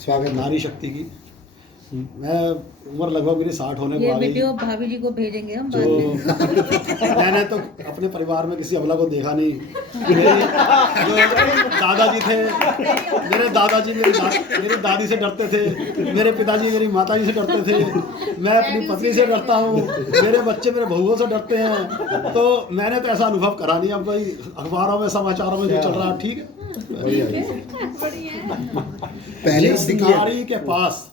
स्वागत नारी शक्ति की। मैं उम्र लगभग मेरी 60 होने को ये आ गई। वीडियो भाभी जी को भेजेंगे हम बाद जो में। मैंने तो अपने परिवार में किसी अबला को देखा नहीं। जो दादाजी थे, मेरे दादाजी मेरी दादी से डरते थे, मेरे पिताजी मेरी माताजी से डरते थे, मैं अपनी पत्नी से डरता हूँ, मेरे बच्चे मेरे बहुओं से डरते हैं। तो मैंने तो ऐसा अनुभव करा नहीं। अब भाई अखबारों में समाचारों में जो चल रहा है ठीक है। जिस नारी के पास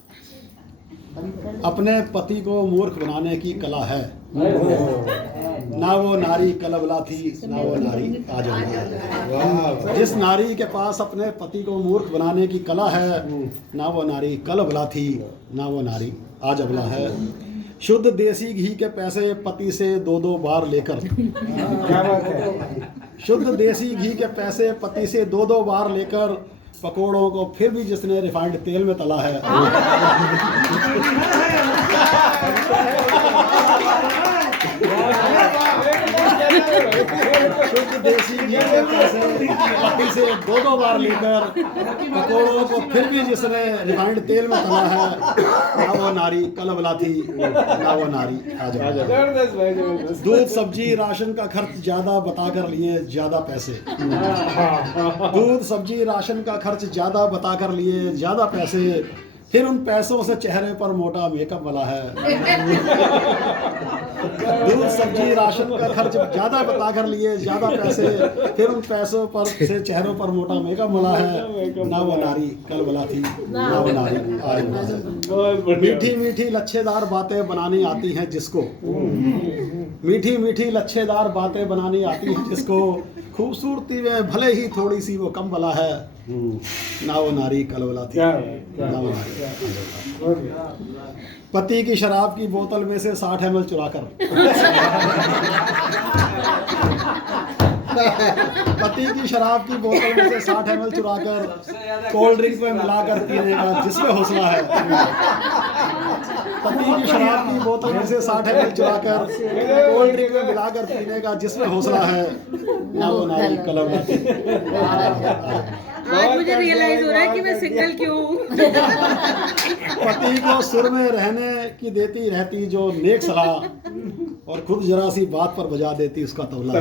अपने पति को मूर्ख बनाने की कला है, ना वो नारी कलबला थी, ना वो नारी आज है। जिस नारी के पास अपने पति को मूर्ख बनाने की कला है, ना वो नारी कलबला थी, ना वो नारी आज अबला है। शुद्ध देसी घी के पैसे पति से 2-2 बार लेकर, क्या बात है। शुद्ध देसी घी के पैसे पति से 2-2 बार लेकर पकोड़ों को फिर भी जिसने रिफाइंड तेल में तला है, शुद्ध देसी घी के पैसे पति से 2-2 बार लेकर पकोड़ों को फिर भी जिसने रिफाइंड तेल में तला है, ना वो नारी कलबला थी, ना वो नारी आज है। दूध सब्जी राशन का खर्च ज्यादा बताकर लिए ज्यादा पैसे, दूध सब्जी राशन का खर्च ज्यादा बताकर लिए ज्यादा पैसे, फिर उन पैसों से चेहरे पर मोटा मेकअप वाला है। दूध सब्जी राशन का खर्च ज्यादा बताकर लिए ज्यादा पैसे, फिर उन पैसों पर से चेहरों पर मोटा मेकअप वाला है। ना वो नारी कल वाला थी, ना वो नारी आज वाला है। मीठी मीठी लच्छेदार बातें बनानी आती हैं जिसको, मीठी मीठी लच्छेदार बातें बनानी आती हैं जिसको, खूबसूरती में भले ही थोड़ी सी वो कम वाला है। ना वो नारी कलवला थी, ना वो नारी। पति की शराब की बोतल में से 60 ml चुराकर, पति की शराब की बोतल में से 60 ml चुराकर कोल्ड ड्रिंक में मिलाकर पीने का जिसमें हौसला है। पति की शराब की बोतल में से 60 ml चुराकर कोल्ड ड्रिंक में मिलाकर पीने का जिसमें हौसला है। ना वो नारी कलवला थी। आज मुझे रियलाइज हो रहा है कि मैं सिंगल क्यों हूँ। पति को सुर में रहने की देती रहती जो नेक सलाह, और खुद जरा सी बात पर बजा देती उसका तबला।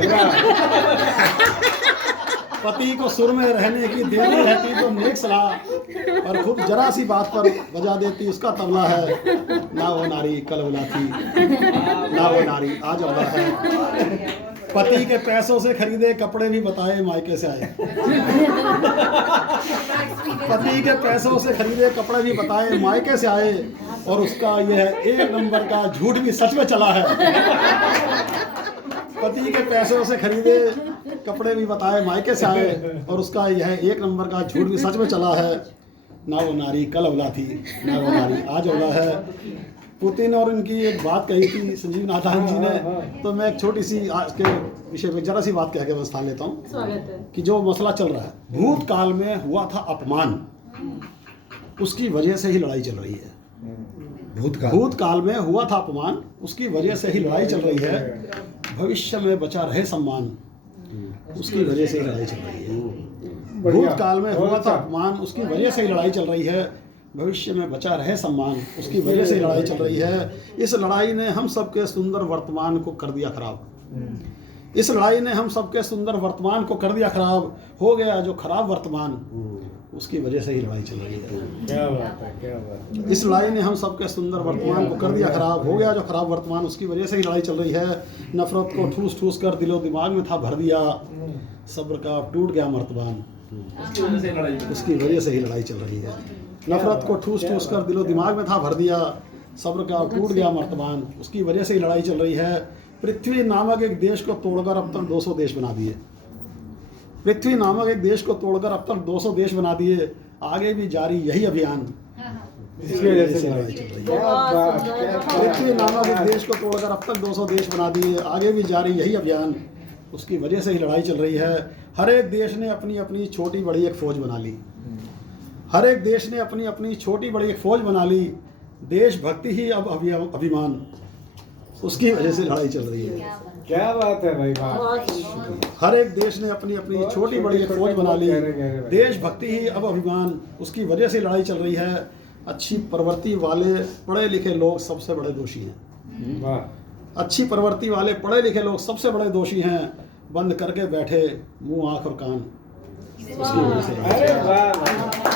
पति को सुर में रहने की देती रहती जो नेक सलाह, और खुद जरा सी बात पर बजा देती उसका तबला है। ना वो नारी कलबला थी, ना वो नारी आज अबला है। पति के पैसों से खरीदे कपड़े भी बताए मायके से आए, पति के पैसों से खरीदे कपड़े भी बताए मायके से आए, और उसका यह 1 नंबर का झूठ भी सच में चला है। पति के पैसों से खरीदे कपड़े भी बताए मायके से आए, और उसका यह 1 नंबर का झूठ भी सच में चला है। ना वो नारी कल अवला थी, ना वो नारी आज अवला है। पुतिन और इनकी एक बात कही थी संजीव नाथान जी ने, तो मैं एक छोटी सी आज के विषय पे जरा सी बात कह के स्थान लेता हूँ कि जो मसला चल रहा है, भूतकाल में हुआ था अपमान, उसकी वजह से ही लड़ाई चल रही है। भूतकाल में हुआ था अपमान, उसकी वजह से ही लड़ाई चल रही है। भविष्य में बचा रहे सम्मान, उसकी वजह से ही लड़ाई चल रही है। भूतकाल में हुआ था अपमान, उसकी वजह से ही लड़ाई चल रही है। भविष्य में बचा रहे सम्मान, उसकी वजह से लड़ाई चल रही है। इस लड़ाई ने हम सबके सुंदर वर्तमान को कर दिया खराब। इस लड़ाई ने हम सबके सुंदर वर्तमान को कर दिया खराब। हो गया जो खराब वर्तमान, उसकी वजह से ही लड़ाई चल रही है। क्या बात है, क्या बात है। इस लड़ाई ने हम सबके सुंदर वर्तमान को कर दिया खराब। हो गया जो खराब वर्तमान, उसकी वजह से ही लड़ाई चल रही है। नफरत को ठूस ठूस कर दिलो दिमाग में था भर दिया, सब्र का टूट गया मर्तबान, उसकी वजह से ही लड़ाई चल रही है। नफरत को ठूस ठूस कर दिलो दिमाग में था भर दिया, सब्र का टूट गया मर्तबान, उसकी वजह से ही लड़ाई चल रही है। पृथ्वी नामक एक देश को तोड़कर अब तक 200 देश बना दिए। पृथ्वी नामक एक देश को तोड़कर अब तक 200 देश बना दिए। आगे भी जारी यही अभियान, इसकी वजह से लड़ाई चल रही है। पृथ्वी नामक एक देश को तोड़कर अब तक 200 देश बना दिए। आगे भी जारी यही अभियान, उसकी वजह से ही लड़ाई चल रही है। हर एक देश ने अपनी अपनी छोटी बड़ी एक फौज बना ली। हर एक देश ने अपनी अपनी छोटी बड़ी एक फौज बना ली। देशभक्ति ही अब अभिमान, उसकी वजह से लड़ाई चल रही है। क्या बात है भाई, वाह। हर एक देश ने अपनी अपनी छोटी बड़ी एक फौज बना ली। देशभक्ति ही अब अभिमान, उसकी वजह से लड़ाई चल रही है। अच्छी प्रवृत्ति वाले पढ़े लिखे लोग सबसे बड़े दोषी हैं। वाह। अच्छी प्रवृत्ति वाले पढ़े लिखे लोग सबसे बड़े दोषी हैं। बंद करके बैठे मुंह आंख और कान, उसकी वजह से लड़ाई चल रही है। अरे वाह।